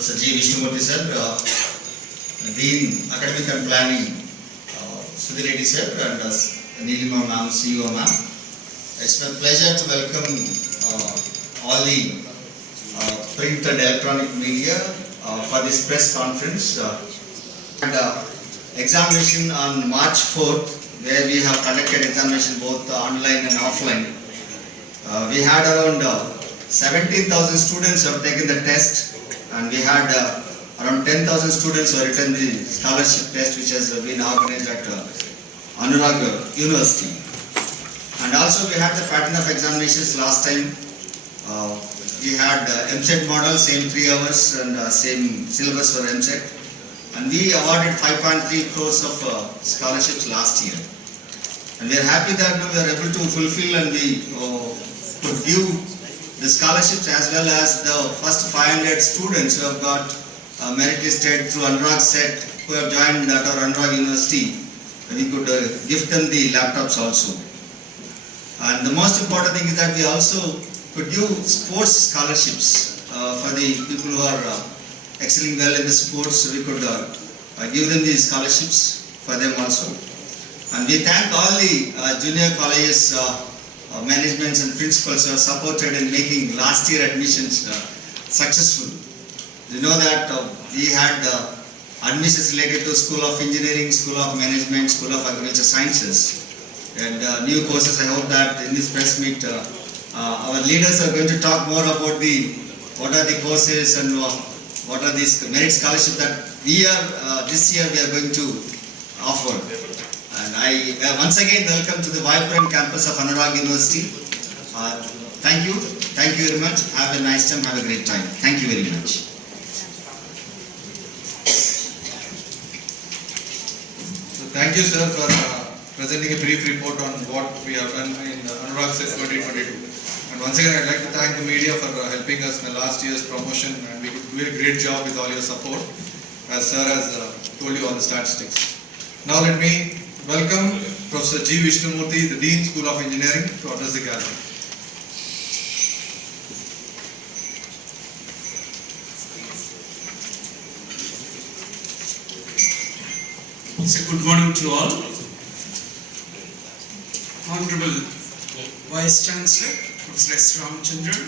Professor G. Vishnumurthy sir, Dean Academic and Planning, Sudhi Reddy sir, and Neelima ma'am, CEO ma'am. It's my pleasure to welcome all the print and electronic media for this press conference and examination on March 4th, where we have conducted examination both online and offline. We had around 17,000 students who have taken the test, and we had around 10,000 students who have written the scholarship test, which has been organized at Anurag University. And also we had the pattern of examinations last time. We had MCET model, same 3 hours and same syllabus for MCET. And we awarded 5.3 crores of scholarships last year. And we are happy that now we are able to fulfill and we could give the scholarships as well as the first 500 students who have got merit listed through AnuragCET, who have joined at our Anurag University. We could gift them the laptops also. And the most important thing is that we also could give sports scholarships for the people who are excelling well in the sports. We could give them these scholarships for them also. And we thank all the junior colleges managements and principals who have supported in making last year admissions successful. You know that we had admissions related to School of Engineering, School of Management, School of Agriculture Sciences, and new courses. I hope that in this press meet our leaders are going to talk more about what are the courses and what are these merit scholarships that we are this year we are going to offer. And I once again welcome to the vibrant campus of Anurag University. Thank you very much. Have a nice time. Have a great time. Thank you very much. So thank you, sir, for presenting a brief report on what we have done in AnuragCET2022. And once again, I'd like to thank the media for helping us in the last year's promotion, and we could do a great job with all your support, as sir has told you all the statistics. Now let me welcome Professor G. Vishnumurthy, the Dean, School of Engineering, to address the gathering. So good morning to all. Honorable Vice Chancellor, Professor S. Ramachandran,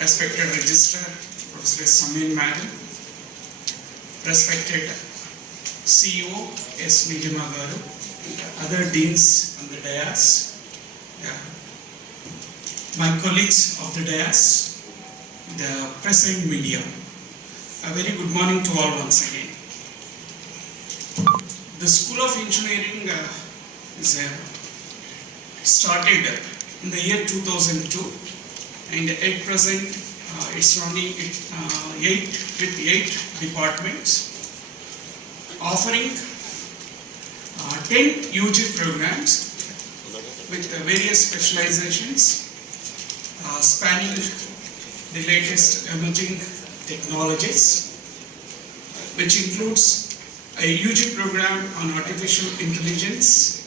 respected Registrar, Professor S. Samin Madam, respected CEO, S. Neelima Garu, other deans on the dais, my colleagues of the dais, the present media. A very good morning to all once again. The School of Engineering is started in the year 2002, and at present it's running 8 departments, offering 10 UG programs with various specializations spanning the latest emerging technologies, which includes a UG program on artificial intelligence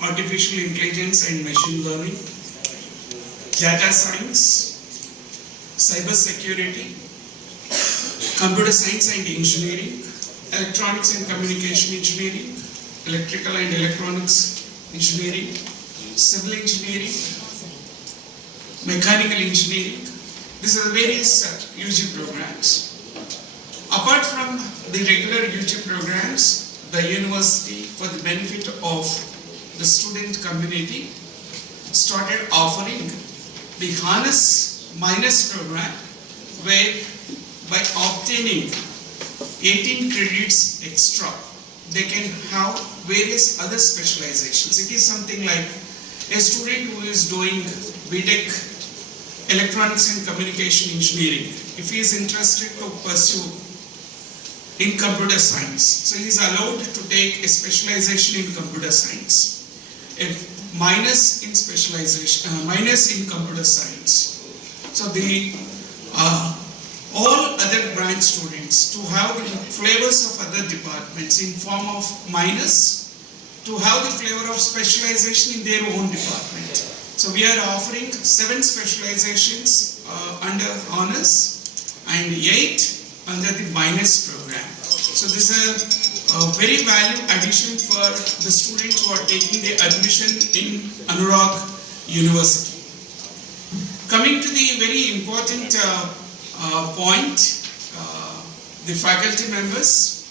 and machine learning, data science, cyber security, computer science and engineering, electronics and communication engineering, electrical and electronics engineering, civil engineering, mechanical engineering. These are various UG programs. Apart from the regular UG programs, the university, for the benefit of the student community, started offering the Harness Minus program, where by obtaining 18 credits extra, they can have various other specializations. It is something like a student who is doing BTech Electronics and Communication Engineering, if he is interested to pursue in computer science, so he is allowed to take a specialization in computer science, a minus in specialization, minus in computer science. So the all other branch students to have the flavors of other departments in form of minus, to have the flavor of specialization in their own department. So we are offering 7 specializations under honors and 8 under minors program. So this is a very valuable addition for the students who are taking the admission in Anurag University. Coming to the very important point, the faculty members.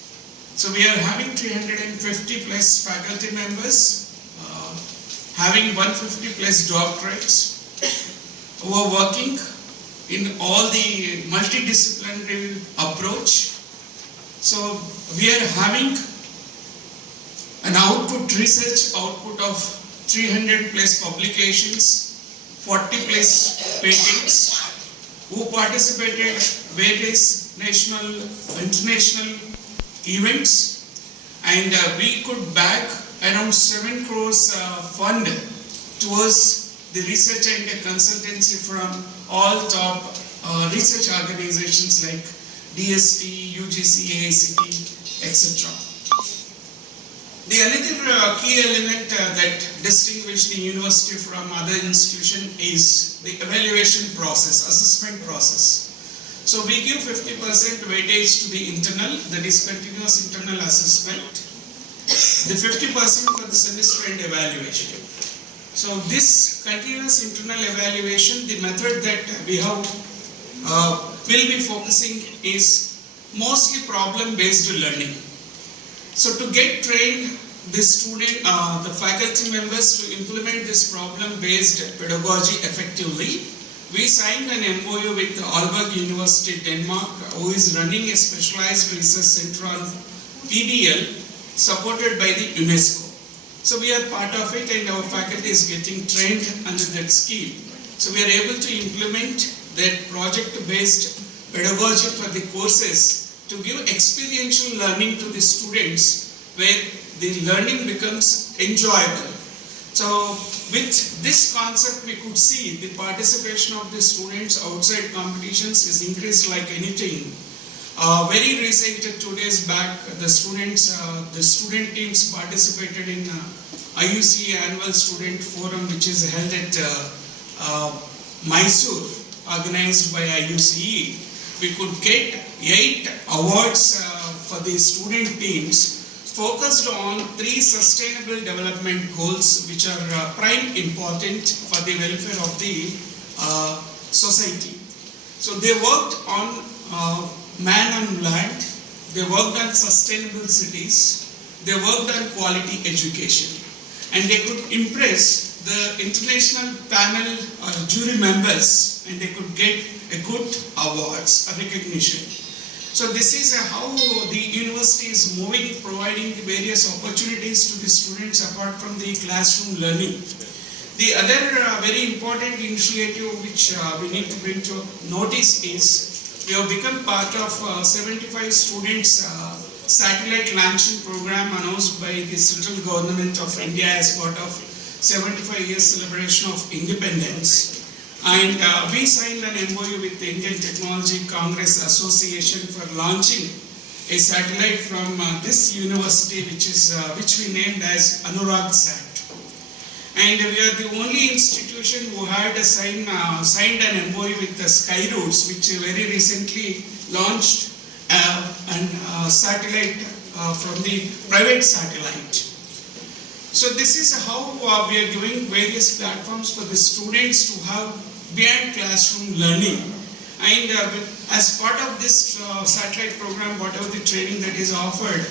So we are having 350 plus faculty members, having 150 plus doctorates who are working in all the multidisciplinary approach. So we are having an research output of 300 plus publications, 40 plus patents, who participated various national, international events, and we could back around 7 crores fund towards the research and consultancy from all top research organizations like DST, UGC, AICT, etc. The another key element that distinguishes the university from other institutions is the evaluation process, assessment process. So we give 50% weightage to the internal, that is continuous internal assessment, the 50% for the semester end evaluation. So this continuous internal evaluation, the method that we have will be focusing is mostly problem-based learning. So to get trained the student, the faculty members to implement this problem-based pedagogy effectively, we signed an MOU with Aalborg University, Denmark, who is running a specialized research center on PBL, supported by the UNESCO. So we are part of it, and our faculty is getting trained under that scheme. So we are able to implement that project-based pedagogy for the courses to give experiential learning to the students, where the learning becomes enjoyable. So with this concept, we could see the participation of the students outside competitions is increased like anything. Very recent, 2 days back, the student teams participated in IUC Annual Student Forum, which is held at Mysore, organized by IUCE. We could get 8 awards for the student teams, focused on 3 sustainable development goals, which are prime important for the welfare of the society. So they worked on man on land, they worked on sustainable cities, they worked on quality education, and they could impress the international panel or jury members, and they could get a good awards, a recognition. So this is how the university is moving, providing the various opportunities to the students apart from the classroom learning. The other very important initiative which we need to bring to notice is we have become part of 75 students satellite launching program announced by the central government of India as part of 75 years celebration of independence. And we signed an MOU with the Indian Technology Congress Association for launching a satellite from this university, which we named as AnuragCET. And we are the only institution who had signed an MOU with the Skyroutes, which very recently launched a satellite from the private satellite. So this is how we are giving various platforms for the students to have beyond classroom learning. And as part of this satellite program, whatever the training that is offered,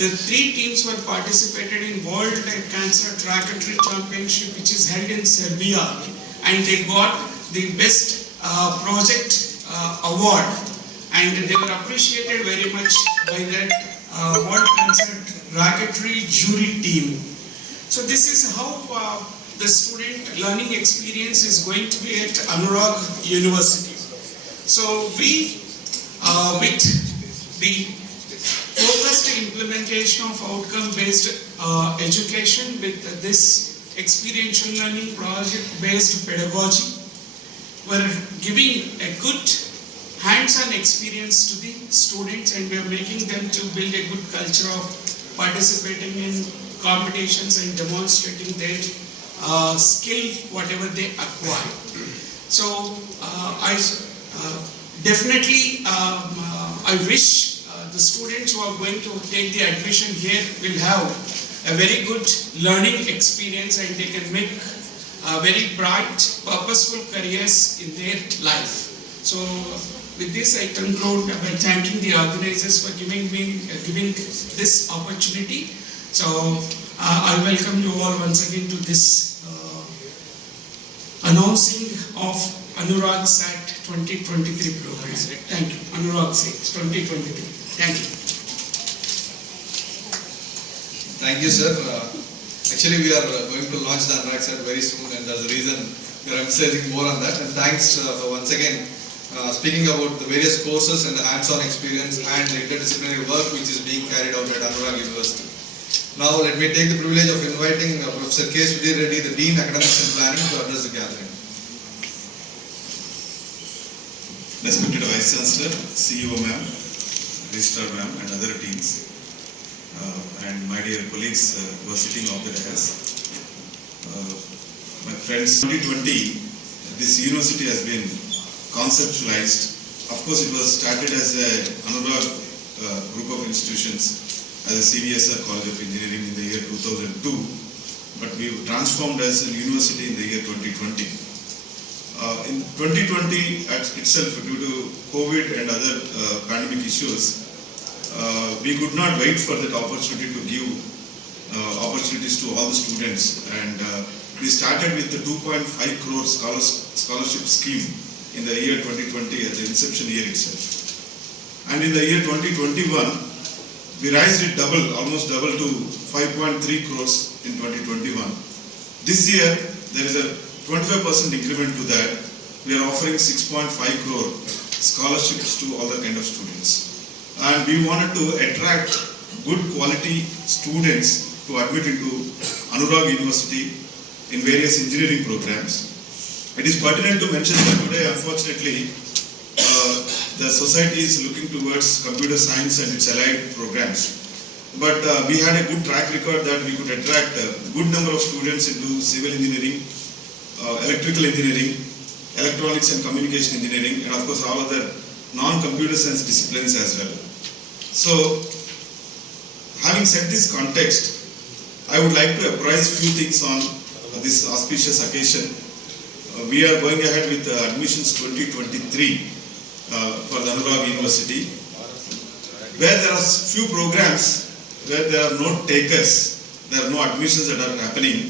the 3 teams were participated in World Cancer Trajectory Championship, which is held in Serbia, and they got the best project award, and they were appreciated very much by that World Cancer Trajectory jury team. So this is how the student learning experience is going to be at Anurag University. So we, with the focused implementation of outcome-based education with this experiential learning project-based pedagogy, we're giving a good hands-on experience to the students, and we are making them to build a good culture of participating in competitions and demonstrating their skill, whatever they acquire. So I definitely I wish the students who are going to take the admission here will have a very good learning experience and they can make very bright, purposeful careers in their life. So with this I conclude by thanking the organizers for giving this opportunity. So I welcome you all once again to this announcing of AnuragCET2023 program. Thank you. AnuragCET2023. Thank you. Thank you, sir. Actually, we are going to launch the AnuragCET very soon, and that's the reason we are emphasizing more on that. And thanks for once again speaking about the various courses and the hands-on experience and the interdisciplinary work which is being carried out at Anurag University. Now, let me take the privilege of inviting Professor K. Sudhir Reddy, the Dean Academics and Planning, to address the gathering. Respected Vice Chancellor, CEO ma'am, Registrar ma'am and other teams, and my dear colleagues who are sitting off the dais. My friends, 2020, this university has been conceptualized. Of course, it was started as a Anurag group of institutions as a CVSR College of Engineering in the year 2002, but we transformed as a university in the year 2020. In 2020 itself, due to COVID and other pandemic issues, we could not wait for that opportunity to give opportunities to all the students, and we started with the 2.5 crore scholarship scheme in the year 2020 at the inception year itself. And in the year 2021, we raised it almost double to 5.3 crores in 2021. This year, there is a 25% increment to that. We are offering 6.5 crore scholarships to all the kind of students. And we wanted to attract good quality students to admit into Anurag University in various engineering programs. It is pertinent to mention that today, unfortunately, the society is looking towards computer science and its allied programs. But we had a good track record that we could attract a good number of students into civil engineering, electrical engineering, electronics and communication engineering, and of course all other non-computer science disciplines as well. So, having set this context, I would like to apprise few things on this auspicious occasion. We are going ahead with admissions 2023 for the Anurag University, where there are few programs where there are no takers, there are no admissions that are happening.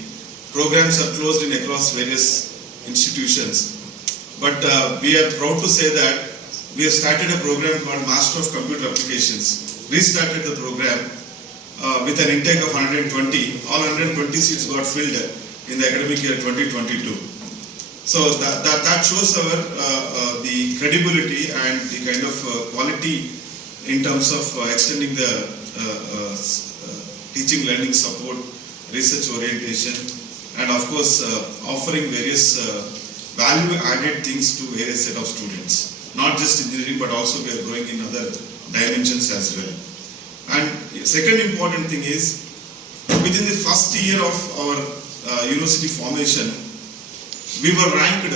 Programs are closed in across various institutions. But we are proud to say that we have started a program called Master of Computer Applications. We started the program with an intake of 120. All 120 seats got filled in the academic year 2022. So that shows our the credibility and the kind of quality in terms of extending the teaching learning support, research orientation, and of course offering various value added things to various set of students. Not just engineering, but also we are growing in other dimensions as well. And second important thing is, within the first year of our university formation, we were ranked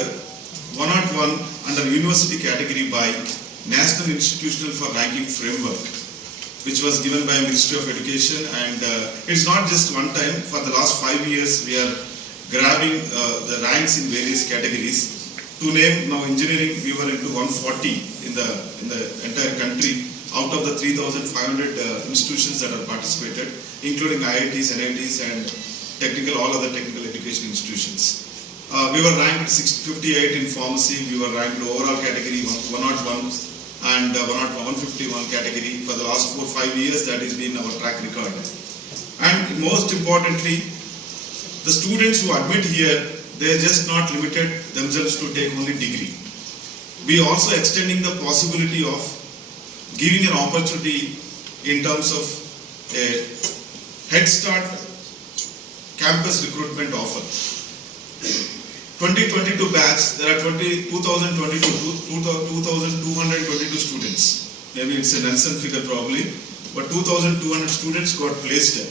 101 under university category by National Institutional for Ranking Framework, which was given by Ministry of Education. And it's not just one time. For the last 5 years, we are grabbing the ranks in various categories. To name now engineering, we were into 140 in the entire country out of the 3,500 institutions that are participated, including IITs, NITs, and all other technical education institutions. We were ranked 58 in pharmacy. We were ranked overall category 101 and 151 category for the last 4-5 years. That has been our track record. And most importantly, the students who admit here, they are just not limited themselves to take only degree. We are also extending the possibility of giving an opportunity in terms of a Head Start campus recruitment offer. 2022 batch, there are 2,222 students. Maybe it's a Nelson figure probably, but 2,200 students got placed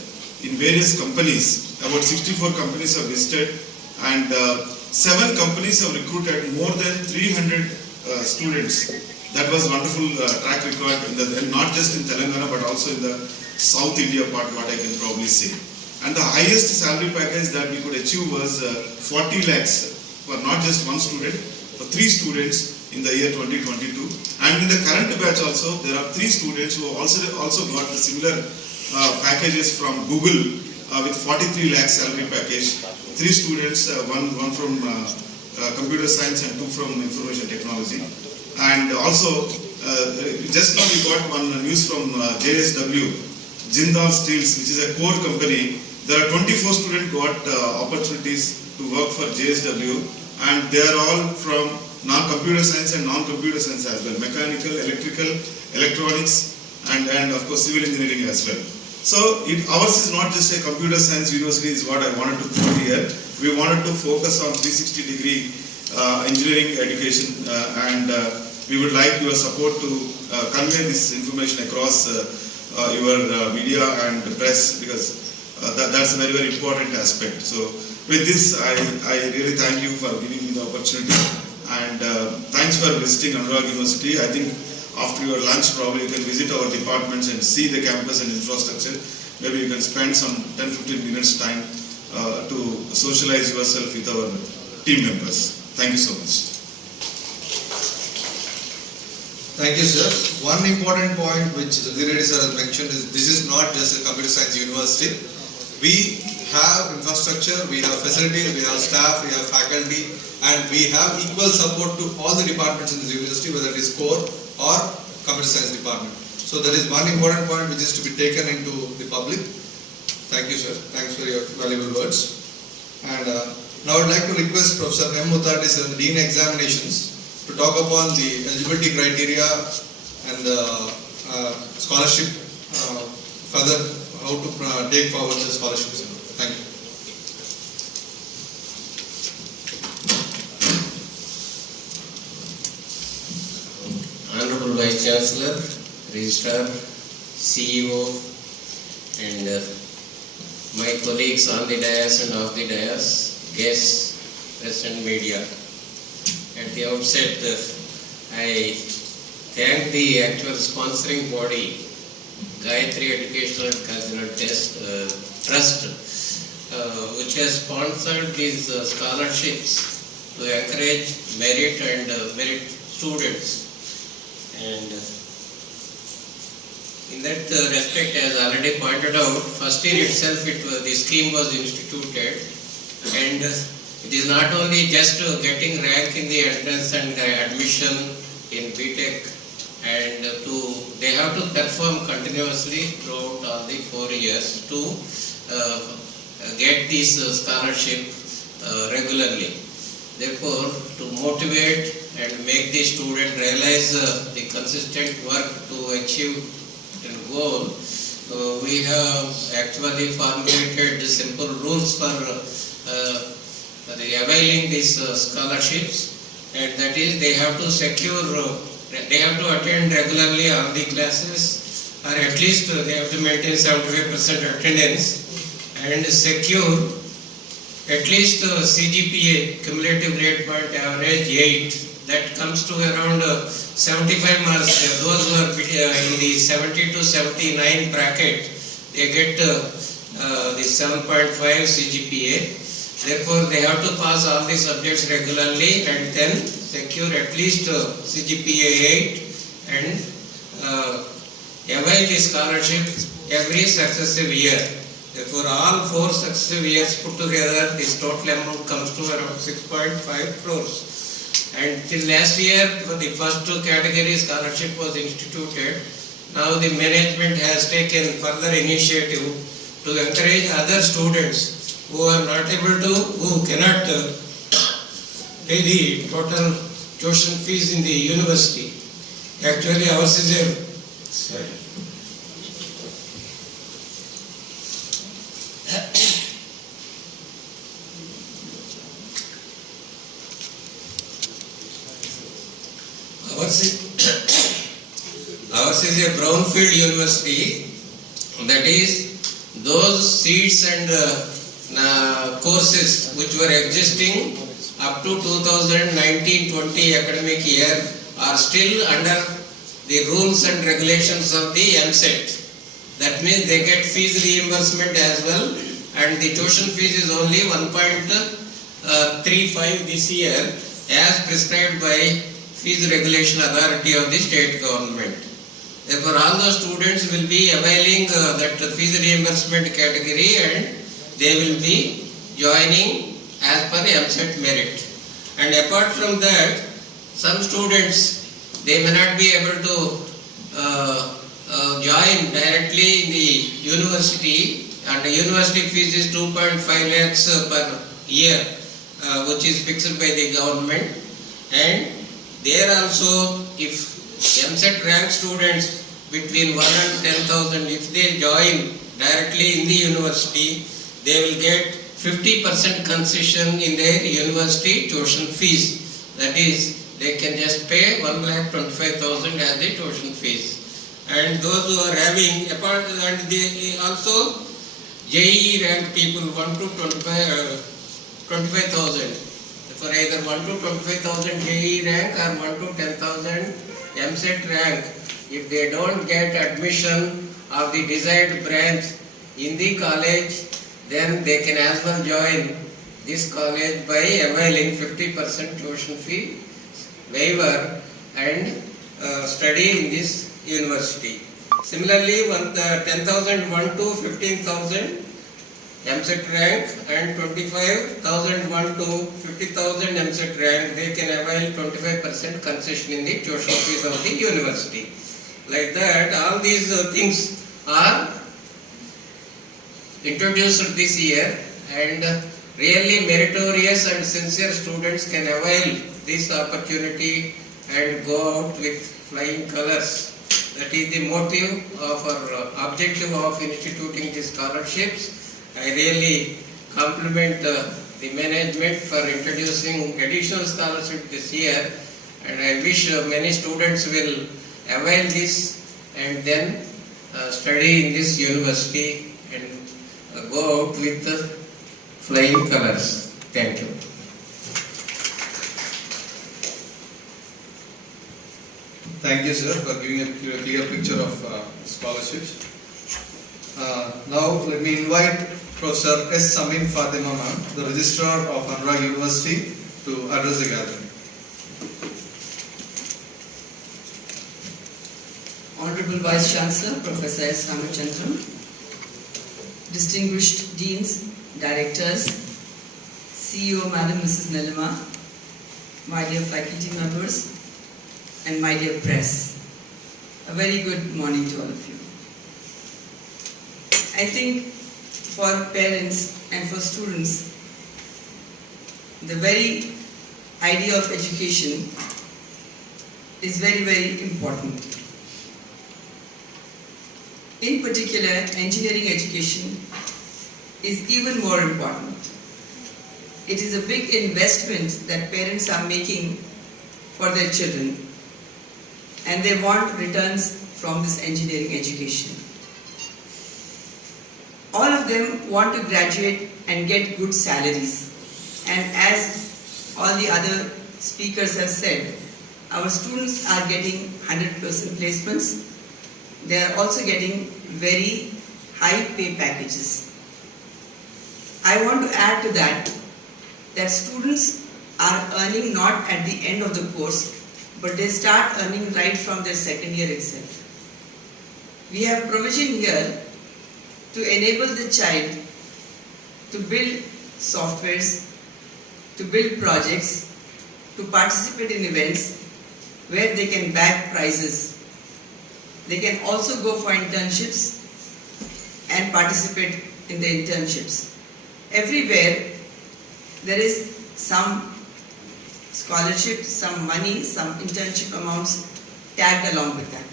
in various companies. About 64 companies have visited, and 7 companies have recruited more than 300 students That was wonderful track record not just in Telangana but also in the South India part, what I can probably say. And the highest salary package that we could achieve was 40 lakhs for not just one student, for 3 students in the year 2022. And in the current batch also, there are 3 students who also got the similar packages from Google with 43 lakh salary package. 3 students, one from computer science and 2 from information technology. And also, just now we got one news from JSW, Jindal Steels, which is a core company. There are 24 students got opportunities to work for JSW, and they are all from non-computer science and non-computer science as well, mechanical, electrical, electronics, and of course civil engineering as well. So ours is not just a computer science university is what I wanted to put here. We wanted to focus on 360-degree engineering education and we would like your support to convey this information across your media and press, because that's a very, very important aspect. So with this, I really thank you for giving me the opportunity, and thanks for visiting Anurag University. I think after your lunch probably you can visit our departments and see the campus and infrastructure. Maybe you can spend some 10-15 minutes time to socialize yourself with our team members. Thank you so much. Thank you, sir. One important point which Reddy sir has mentioned is this is not just a computer science university. We have infrastructure, we have facilities, we have staff, we have faculty, and we have equal support to all the departments in this university, whether it is core or computer science department. So that is one important point which is to be taken into the public. Thank you, sir. Thanks for your valuable words. And now I would like to request Professor M. Muthardi, sir, Dean Examinations, to talk upon the eligibility criteria and scholarship, further how to take forward the scholarships. Thank you. Honorable Vice Chancellor, Registrar, CEO, and my colleagues on the dais and off the dais, guests, press and media. At the outset, I thank the actual sponsoring body, Gayatri Educational and Cultural Trust, which has sponsored these scholarships to encourage merit and merit students. And in that respect, as already pointed out, first year itself the scheme was instituted, and it is not only just getting rank in the entrance and admission in BTech, and they have to perform continuously throughout all the 4 years to get this scholarship regularly. Therefore, to motivate and make the student realize the consistent work to achieve the goal, we have actually formulated simple rules for availing these scholarships, and that is they have to attend regularly all the classes, or at least they have to maintain 75% attendance and secure at least CGPA, cumulative grade point average 8. That comes to around 75 marks. Those who are in the 70 to 79 bracket, they get the 7.5 CGPA. Therefore, they have to pass all the subjects regularly and then secure at least CGPA 8 and avail the scholarship every successive year. Therefore, all 4 successive years put together, this total amount comes to around 6.5 crores. And till last year, for the first 2 categories, scholarship was instituted. Now the management has taken further initiative to encourage other students who are not able to, who cannot pay the total tuition fees in the university. Actually, ours is a ours is a brownfield university, that is, those seats and courses which were existing up to 2019-20 academic year are still under the rules and regulations of the AnuragCET. That means they get fees reimbursement as well, and the tuition fees is only 1.35 this year as prescribed by Fees Regulation Authority of the state government. Therefore, all the students will be availing that fees reimbursement category, and they will be joining as per AnuragCET merit. And apart from that, some students, they may not be able to join directly in the university, and the university fees is 2.5 lakhs per year, which is fixed by the government. And there also, if AnuragCET rank students between 1 and 10,000, if they join directly in the university, they will get 50% concession in their university tuition fees. That is, they can just pay 1,25,000 as the tuition fees. And those who are having, apart, and they also JEE rank people 1 to 25,000. For either 1 to 25,000 JEE rank or 1 to 10,000 AnuragCET rank, if they don't get admission of the desired branch in the college, then they can as well join this college by availing 50% tuition fee waiver and study in this university. Similarly, 10,000 1 to 15,000 AnuragCET rank and 25,000 1 to 50,000 AnuragCET rank, they can avail 25% concession in the tuition fees of the university. Like that, all these things are introduced this year, and really meritorious and sincere students can avail this opportunity and go out with flying colors. That is the motive of our objective of instituting these scholarships. I really compliment the management for introducing additional scholarship this year, and I wish many students will avail this and then study in this university and go out with flying colors. Thank you. Thank you, sir, for giving a clear picture of scholarships. Now, let me invite Professor S. Samin Fatima ma'am, the Registrar of Anurag University, to address the gathering. Honorable Vice Chancellor, Professor S. Ramachandran, distinguished Deans, Directors, CEO Madam Mrs. Nilima, my dear faculty members, and my dear press, a very good morning to all of you. I think for parents and for students, the very idea of education is very, very important. In particular, engineering education is even more important. It is a big investment that parents are making for their children, and they want returns from this engineering education. All of them want to graduate and get good salaries. And as all the other speakers have said, our students are getting 100% placements. They are also getting very high pay packages. I want to add to that students are earning not at the end of the course, but they start earning right from their second year itself. We have provision here to enable the child to build softwares, to build projects, to participate in events where they can bag prizes. They can also go for internships and participate in the internships. Everywhere there is some scholarship, some money, some internship amounts tagged along with that.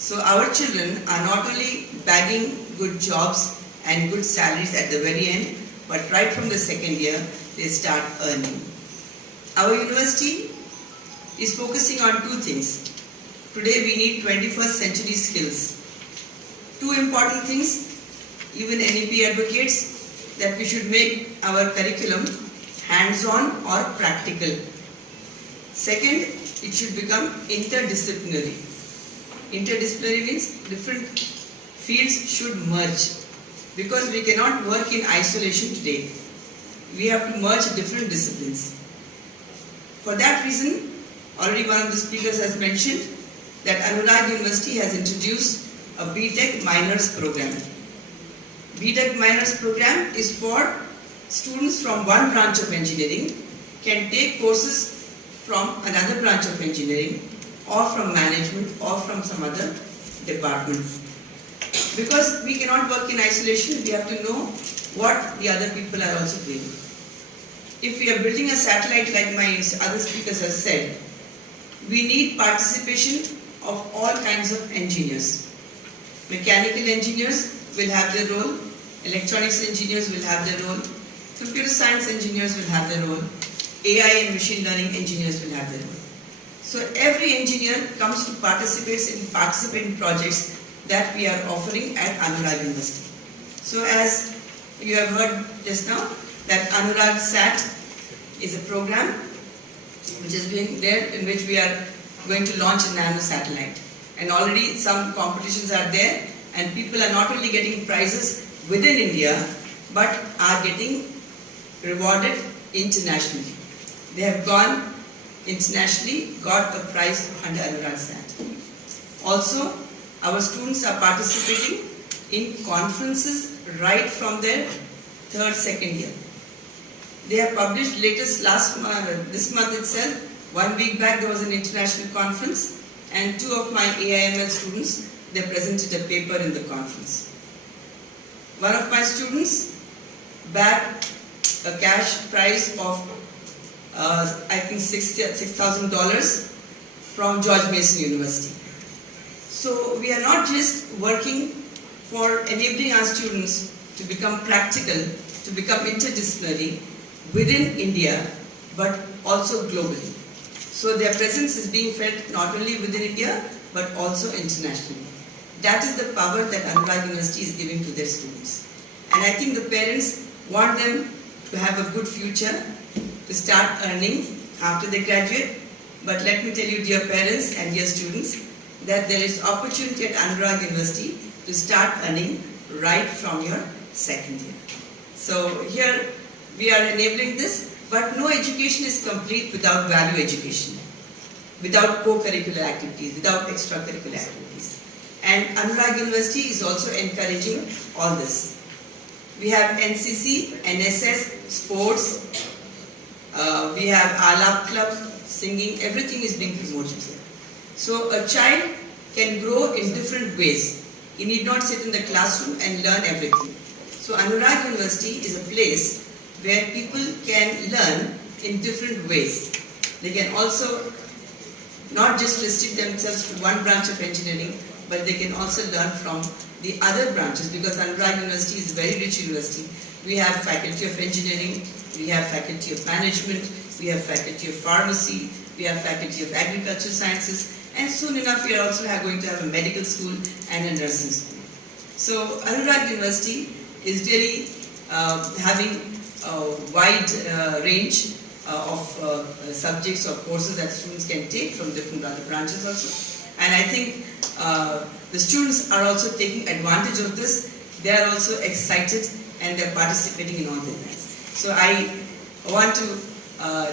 So our children are not only bagging good jobs and good salaries at the very end, but right from the second year they start earning. Our university is focusing on two things. Today we need 21st century skills. Two important things, even NEP advocates, that we should make our curriculum hands-on or practical. Second, it should become interdisciplinary. Interdisciplinary means different fields should merge, because we cannot work in isolation today. We have to merge different disciplines. For that reason, already one of the speakers has mentioned that Anurag University has introduced a BTech Minors program. BTech Minors program is for students from one branch of engineering can take courses from another branch of engineering or from management or from some other department. Because we cannot work in isolation, we have to know what the other people are also doing. If we are building a satellite like my other speakers have said, we need participation of all kinds of engineers. Mechanical engineers will have their role, electronics engineers will have their role, computer science engineers will have their role, AI and machine learning engineers will have their role. So every engineer comes to participate in projects that we are offering at Anurag University. So as you have heard just now, that AnuragCET is a program which has been there, in which we are going to launch a nano satellite. And already some competitions are there, and people are not only getting prizes within India, but are getting rewarded internationally. They have gone internationally, got a prize under AnuragCET. Also, our students are participating in conferences right from their third, second year. They have published latest this month itself, 1 week back there was an international conference, and 2 of my AIML students, they presented a paper in the conference. One of my students bagged a cash prize of I think $6,000 from George Mason University. So we are not just working for enabling our students to become practical, to become interdisciplinary within India, but also globally. So their presence is being felt not only within India, but also internationally. That is the power that Anurag University is giving to their students. And I think the parents want them to have a good future, to start earning after they graduate. But let me tell you, dear parents and dear students, that there is opportunity at Anurag University to start earning right from your second year. So here we are enabling this, but no education is complete without value education, without co-curricular activities, without extracurricular activities. And Anurag University is also encouraging all this. We have NCC, NSS, sports, we have ALAP club, singing, everything is being promoted here. So a child can grow in different ways. He need not sit in the classroom and learn everything. So Anurag University is a place where people can learn in different ways. They can also not just restrict themselves to one branch of engineering, but they can also learn from the other branches, because Anurag University is a very rich university. We have faculty of engineering, we have faculty of management, we have faculty of pharmacy, we have faculty of agricultural sciences, and soon enough we are also going to have a medical school and a nursing school. So Anurag University is really having a wide range of subjects or courses that students can take from different other branches also. And I think the students are also taking advantage of this. They are also excited and they are participating in all the events. So I want to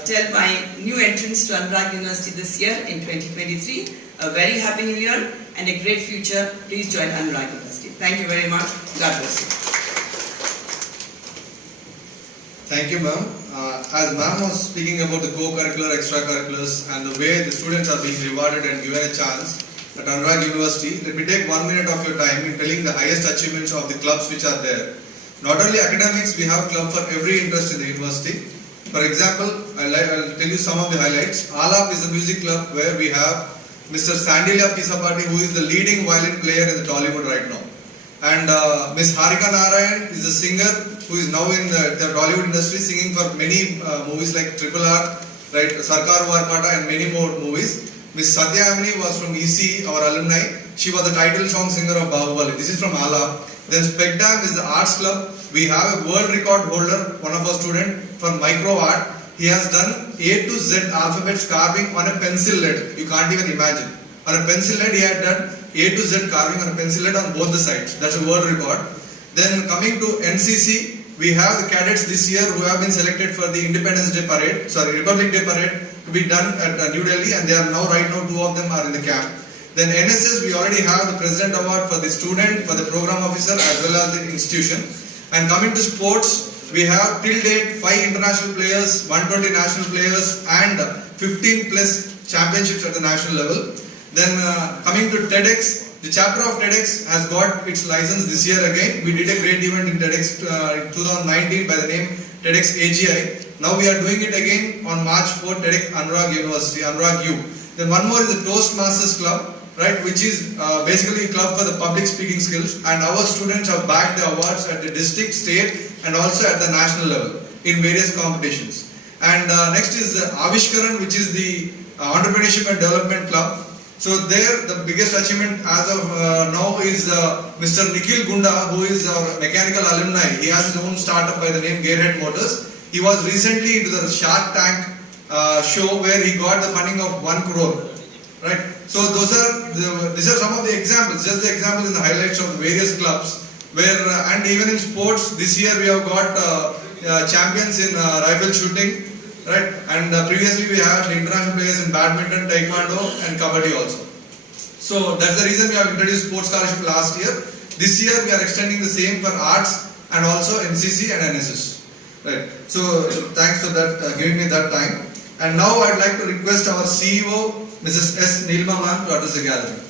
tell my new entrants to Anurag University this year in 2023, a very happy new year and a great future. Please join Anurag University. Thank you very much. God bless you. Thank you, ma'am. As ma'am was speaking about the co-curricular, extracurriculars and the way the students are being rewarded and given a chance at Anurag University, let me take 1 minute of your time in telling the highest achievements of the clubs which are there. Not only academics, we have club for every interest in the university. For example, I'll tell you some of the highlights. ALAP is a music club where we have Mr. Sandilya Pisapati, who is the leading violin player in the Tollywood right now. And Ms. Harika Narayan is a singer who is now in the Tollywood industry, singing for many movies like RRR, right, Sarkar Varpata and many more movies. Ms. Satya Amini was from EC, our alumni. She was the title song singer of Bahubali. This is from ALAP. Then Specdam is the arts club. We have a world record holder, one of our students, for micro art. He has done A to Z alphabets carving on a pencil lead. You can't even imagine. On a pencil lead, he had done A to Z carving on a pencil lead on both the sides. That's a world record. Then coming to NCC, we have the cadets this year who have been selected for the Independence Day parade, Republic Day parade to be done at New Delhi, and they are now, right now, 2 of them are in the camp. Then NSS, we already have the President Award for the student, for the program officer, as well as the institution. And coming to sports, we have till date 5 international players, 120 national players, and 15 plus championships at the national level. Then coming to TEDx, the chapter of TEDx has got its license this year again. We did a great event in TEDx in 2019 by the name TEDx AGI. Now we are doing it again on March 4th, TEDx Anurag University, Anurag U. Then one more is the Toastmasters Club, right, which is basically a club for the public speaking skills, and our students have bagged the awards at the district, state, and also at the national level in various competitions. And next is Avishkaran, which is the Entrepreneurship and Development Club. So there, the biggest achievement as of now is Mr. Nikhil Gunda, who is our mechanical alumni. He has his own startup by the name Gearhead Motors. He was recently into the Shark Tank show where he got the funding of 1 crore. Right. So these are some of the examples, just the examples and the highlights of various clubs. Where and even in sports, this year we have got champions in rifle shooting. Right, and previously we had international players in badminton, taekwondo, and kabaddi also. So that's the reason we have introduced sports scholarship last year. This year we are extending the same for arts and also NCC and NSS. Right. So thanks for that, giving me that time. And now I'd like to request our CEO, Mrs. S. Neelma ma'am, to address the gathering.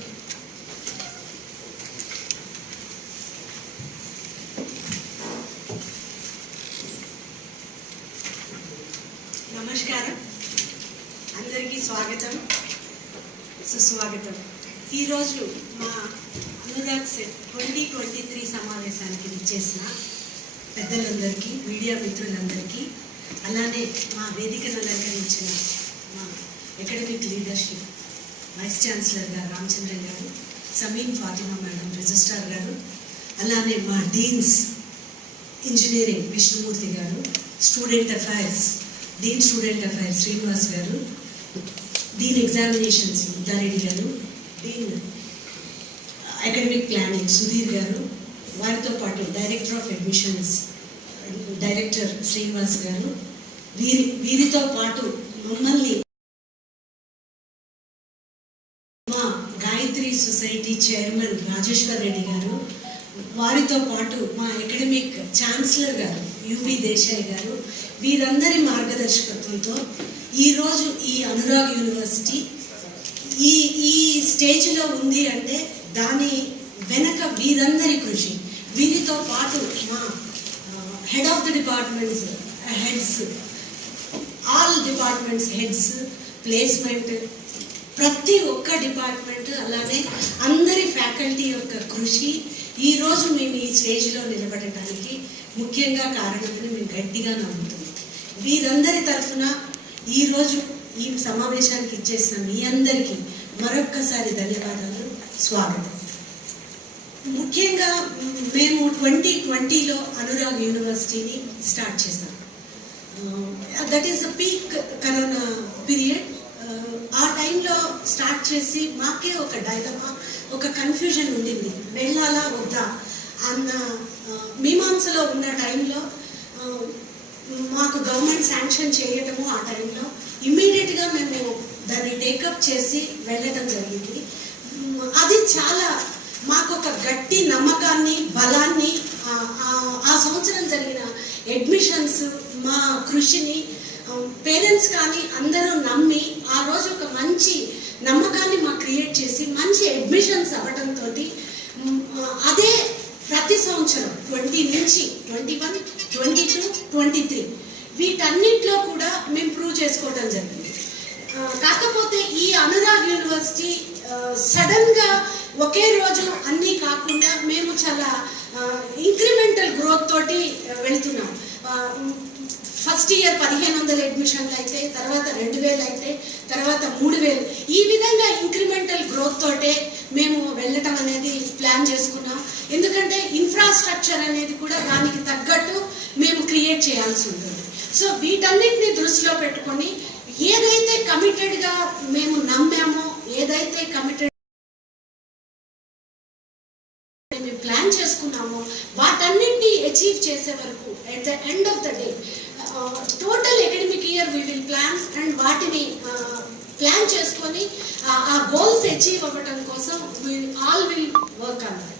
నమస్కారం, అందరికీ స్వాగతం, సుస్వాగతం. ఈరోజు మా Anurag set 2023 సమావేశానికి విచ్చేసిన పెద్దలందరికీ, media మిత్రులందరికీ, అలానే మా వేదికను అలంకరించిన మా అకాడమిక్ లీడర్షిప్ వైస్ ఛాన్సలర్ గారు రామచంద్రన్ గారు, సమీన్ ఫాతిమా మేడం రిజిస్ట్రార్ గారు, అలానే మా deans engineering Vishnumurthy garu, student affairs dean student affairs Srinivas garu, dean examinations ముద్దారెడ్డి గారు, డీన్ అకాడమిక్ ప్లానింగ్ సుధీర్ గారు, వారితో పాటు director of admissions director Srinivas గారు, వీరితో పాటు మమ్మల్ని మా గాయత్రి సొసైటీ చైర్మన్ రాజేశ్వర్ రెడ్డి గారు, వారితో పాటు మా అకాడమిక్ ఛాన్సలర్ గారు యూపీ దేశాయ్ గారు, వీరందరి మార్గదర్శకత్వంతో ఈరోజు ఈ అనురాగ్ యూనివర్సిటీ ఈ స్టేజ్లో ఉంది అంటే దాని వెనక వీరందరి కృషి. వీరితో పాటు మా head of the departments heads, all departments heads, placement, ప్రతి ఒక్క డిపార్ట్మెంట్, అలానే అందరి ఫ్యాకల్టీ యొక్క కృషి ఈరోజు మేము ఈ స్టేజ్లో నిలబడటానికి ముఖ్యంగా కారణమని మేము గట్టిగా నమ్ముతున్నాం. వీరందరి తరఫున ఈరోజు ఈ సమావేశానికి ఇచ్చేసిన మీ అందరికీ మరొక్కసారి ధన్యవాదాలు, స్వాగతం. ముఖ్యంగా మేము 2020లో అనురాగ్ యూనివర్సిటీని స్టార్ట్ చేశాం. That is the peak corona period. ఆ టైంలో స్టార్ట్ చేసి మాకే ఒక డైలమా, ఒక కన్ఫ్యూజన్ ఉండింది, వెళ్ళాలా వద్దా అన్న మీమాంసలో ఉన్న టైంలో మాకు గవర్నమెంట్ శాంక్షన్ చేయటము ఆ టైంలో ఇమ్మీడియట్గా మేము దాన్ని టేకప్ చేసి వెళ్ళటం జరిగింది. అది చాలా మాకు ఒక గట్టి నమ్మకాన్ని, బలాన్ని, ఆ సంవత్సరం జరిగిన అడ్మిషన్స్, మా కృషిని పేరెంట్స్ కానీ అందరూ నమ్మి ఆ రోజు ఒక మంచి నమ్మకాన్ని మాకు క్రియేట్ చేసి మంచి అడ్మిషన్స్ అవ్వడంతో అదే ప్రతి సంవత్సరం 20 నుంచి 21, 22, 23 వీటన్నిటిలో కూడా మేము ప్రూవ్ చేసుకోవడం జరిగింది. కాకపోతే ఈ అనురాగ్ యూనివర్సిటీ సడన్గా ఒకే రోజు అన్నీ కాకుండా మేము చాలా ఇంక్రిమెంటల్ గ్రోత్ తోటి వెళ్తున్నాం. ఫస్ట్ ఇయర్ 1500 అడ్మిషన్లు అయితే, తర్వాత 2000 అయితే, తర్వాత 3000. ఈ విధంగా ఇంక్రిమెంటల్ గ్రోత్ తోటే మేము వెళ్ళటం అనేది ప్లాన్ చేసుకున్నాం. ఎందుకంటే ఇన్ఫ్రాస్ట్రక్చర్ అనేది కూడా దానికి తగ్గట్టు మేము క్రియేట్ చేయాల్సి ఉంటుంది. సో వీటన్నిటిని దృష్టిలో పెట్టుకొని ఏదైతే కమిటెడ్గా మేము నమ్మామో, ఏదైతే కమిటెడ్ మేము ప్లాన్ చేసుకున్నామో వాటన్నిటిని అచీవ్ చేసే వరకు at the end of the day total academic year we will plan and వాటిని ప్లాన్ చేసుకొని ఆ గోల్స్ అచీవ్ అవ్వడం కోసం ఆల్ విల్ వర్క్ అన్నమాట.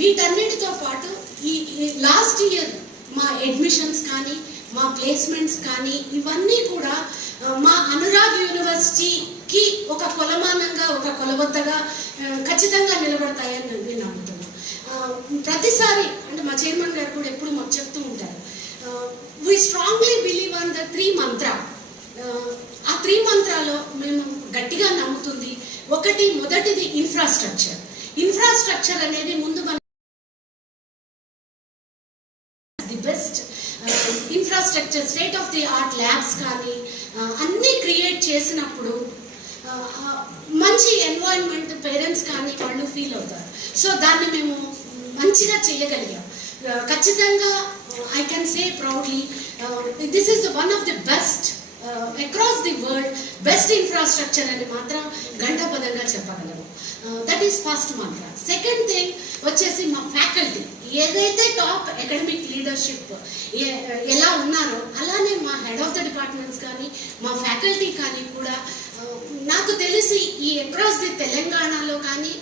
వీటన్నిటితో పాటు ఈ లాస్ట్ ఇయర్ మా అడ్మిషన్స్ కానీ మా ప్లేస్మెంట్స్ కానీ ఇవన్నీ కూడా మా అనురాగ్ యూనివర్సిటీకి ఒక కొలమానంగా, ఒక కొలబద్దగా ఖచ్చితంగా నిలబడతాయని నేను నమ్ముతున్నాను. ప్రతిసారి అంటే మా చైర్మన్ గారు కూడా ఎప్పుడు మాకు చెప్తూ ఉంటారు, we strongly believe on the 3 మంత్ర. ఆ 3 మంత్రాలో మేము గట్టిగా నమ్ముతుంది మొదటిది ఇన్ఫ్రాస్ట్రక్చర్. ఇన్ఫ్రాస్ట్రక్చర్ అనేది ముందు మన the best infrastructure, state of the art labs కానీ అన్నీ క్రియేట్ చేసినప్పుడు మంచి ఎన్వైరన్మెంట్ పేరెంట్స్ కానీ వాళ్ళు ఫీల్ అవుతారు. సో దాన్ని మేము మంచిగా చేయగలిగాం. ఖచ్చితంగా I can say proudly this is one of the best across the world best infrastructure అని మాత్రం గంటాపదంగా చెప్పగలము. That is first Mantra. Second thing వచ్చేసి మా ఫ్యాకల్టీ ఏదైతే టాప్ అకాడమిక్ లీడర్షిప్ ఎలా ఉన్నారో అలానే మా హెడ్ ఆఫ్ ద డిపార్ట్మెంట్స్ కానీ మా ఫ్యాకల్టీ కానీ కూడా నాకు తెలిసి ఈ అక్రాస్ ది తెలంగాణలో కానీ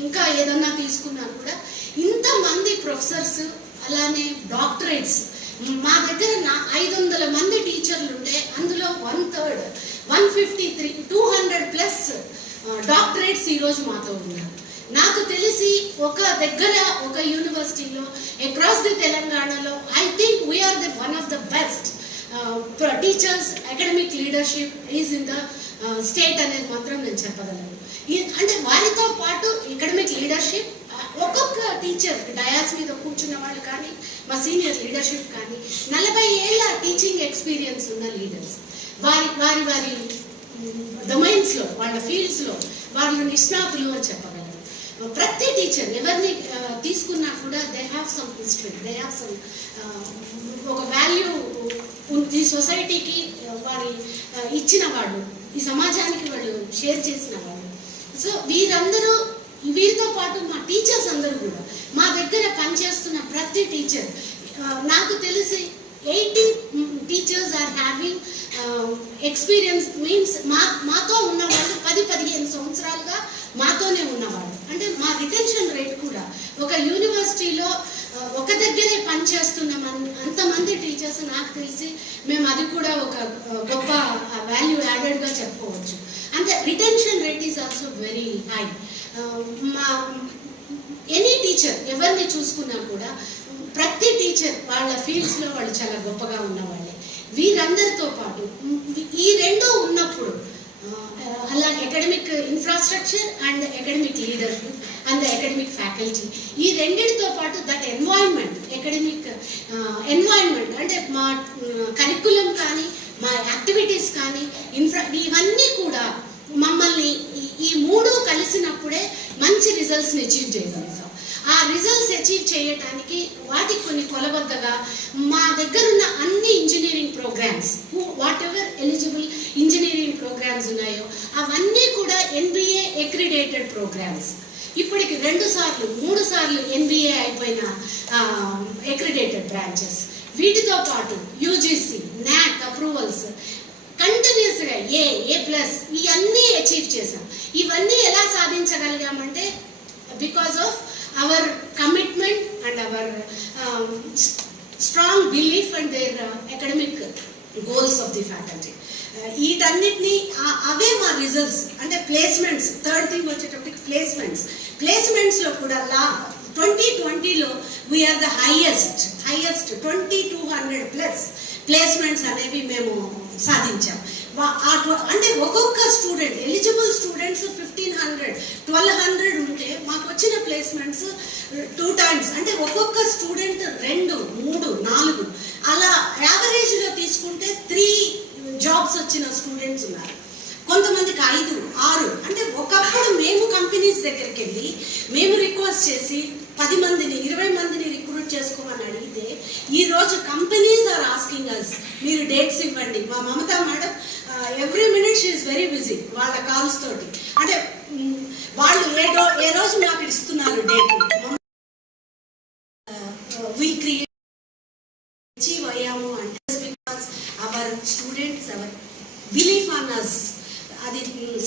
ఇంకా ఏదన్నా తీసుకున్నా కూడా ఇంతమంది ప్రొఫెసర్స్ అలానే డాక్టరేట్స్ మా దగ్గర 500 మంది టీచర్లు ఉంటే అందులో 1/3 153 200+ డాక్టరేట్స్ ఈరోజు మాతో ఉన్నారు. నాకు తెలిసి ఒక దగ్గర ఒక యూనివర్సిటీలో అక్రాస్ ది తెలంగాణలో I think we are the one of the best teachers academic leadership is in the state అనేది మాత్రం నేను చెప్పగలను. అంటే వారితో పాటు అకాడమిక్ లీడర్షిప్ ఒక్కొక్క టీచర్ డయాస్ మీద కూర్చున్న వాళ్ళు కానీ మా సీనియర్ లీడర్షిప్ కానీ 40 ఏళ్ళ టీచింగ్ ఎక్స్పీరియన్స్ ఉన్న లీడర్స్ వారి డొమైన్స్లో వాళ్ళ ఫీల్డ్స్లో వాళ్ళు నిష్ణాతులు అని చెప్పగలరు. ప్రతి టీచర్ ఎవరిని తీసుకున్నా కూడా they have some history, they have some ఒక వాల్యూ ఈ సొసైటీకి వారి ఇచ్చిన వాళ్ళు, ఈ సమాజానికి వాళ్ళు షేర్ చేసిన వాళ్ళు. సో వీరితో పాటు మా టీచర్స్ అందరూ కూడా మా దగ్గర పనిచేస్తున్న ప్రతి టీచర్ నాకు తెలిసి 80 teachers are having experience. Means మాతో ఉన్నవాళ్ళు 10-15 సంవత్సరాలుగా మాతోనే ఉన్నవాళ్ళు. అంటే మా రిటెన్షన్ రేట్ కూడా ఒక యూనివర్సిటీలో ఒక దగ్గరే పనిచేస్తున్న అంతమంది టీచర్స్ నాకు తెలిసి మేము అది కూడా ఒక గొప్ప వాల్యూ యాడెడ్గా చెప్పుకోవచ్చు. అంటే retention rate is also very high. మా ఎనీ టీచర్ ఎవరిని చూసుకున్నా కూడా ప్రతి టీచర్ వాళ్ళ ఫీల్డ్స్లో వాళ్ళు చాలా గొప్పగా ఉన్నవాళ్ళే. వీరందరితో పాటు ఈ రెండూ ఉన్నప్పుడు అలా academic infrastructure and academic leadership and academic faculty ఈ రెండింటితో పాటు దట్ ఎన్వైరన్మెంట్ అకాడమిక్ ఎన్వైరన్మెంట్ అంటే మా కరికులం కానీ మా యాక్టివిటీస్ కానీ ఇవన్నీ కూడా మమ్మల్ని ఈ 3 కలిసినప్పుడే మంచి రిజల్ట్స్ని అచీవ్ చేయగలుగుతాం. ఆ రిజల్ట్స్ అచీవ్ చేయడానికి వాటికి కొన్ని కొలబద్దగా మా దగ్గర ఉన్న అన్ని engineering programmes whatever eligible engineering programmes ఉన్నాయో అవన్నీ కూడా NBA అక్రిడేటెడ్ ప్రోగ్రామ్స్. ఇప్పటికి 2-3 సార్లు NBA అయిపోయిన అక్రిడేటెడ్ బ్రాంచెస్. వీటితో పాటు UGC NAC అప్రూవల్స్ కంటిన్యూస్గా A+ ఇవన్నీ అచీవ్ చేసాం. ఇవన్నీ ఎలా సాధించగలిగామంటే because of our commitment and our strong belief and their academic goals of the faculty. వీటన్నిటినీ అవే మా రిజల్ట్స్. అంటే ప్లేస్మెంట్స్ థర్డ్ థింగ్ వచ్చేటప్పటికి ప్లేస్మెంట్స్లో కూడా 2020లో వీఆర్ ద హైయెస్ట్ 2200+ ప్లేస్మెంట్స్ అనేవి మేము సాధించాం. అంటే ఒక్కొక్క స్టూడెంట్ ఎలిజిబుల్ స్టూడెంట్స్ 1500-1200 ఉంటే మాకు వచ్చిన ప్లేస్మెంట్స్ 2 times. అంటే ఒక్కొక్క స్టూడెంట్ 2, 3, 4 అలా యావరేజ్లో తీసుకుంటే 3 జాబ్స్ వచ్చిన స్టూడెంట్స్ ఉన్నారు. కొంతమందికి 5, 6. అంటే ఒకప్పుడు మేము కంపెనీస్ దగ్గరికి వెళ్ళి మేము రిక్వెస్ట్ చేసి 10 మందిని 20 మందిని రిక్రూట్ చేసుకోమని అడిగితే ఈరోజు కంపెనీస్ ఆర్ ఆస్కింగ్ అస్ మీరు డేట్స్ ఇవ్వండి. మా Mamata madam every minute she is very busy వాళ్ళ కాల్స్ తోటి. అంటే వాళ్ళు ఏ రోజు మాకు ఇస్తున్నారు డేట్, we create achieve అయ్యాము అంటే because our students, our belief on us, అది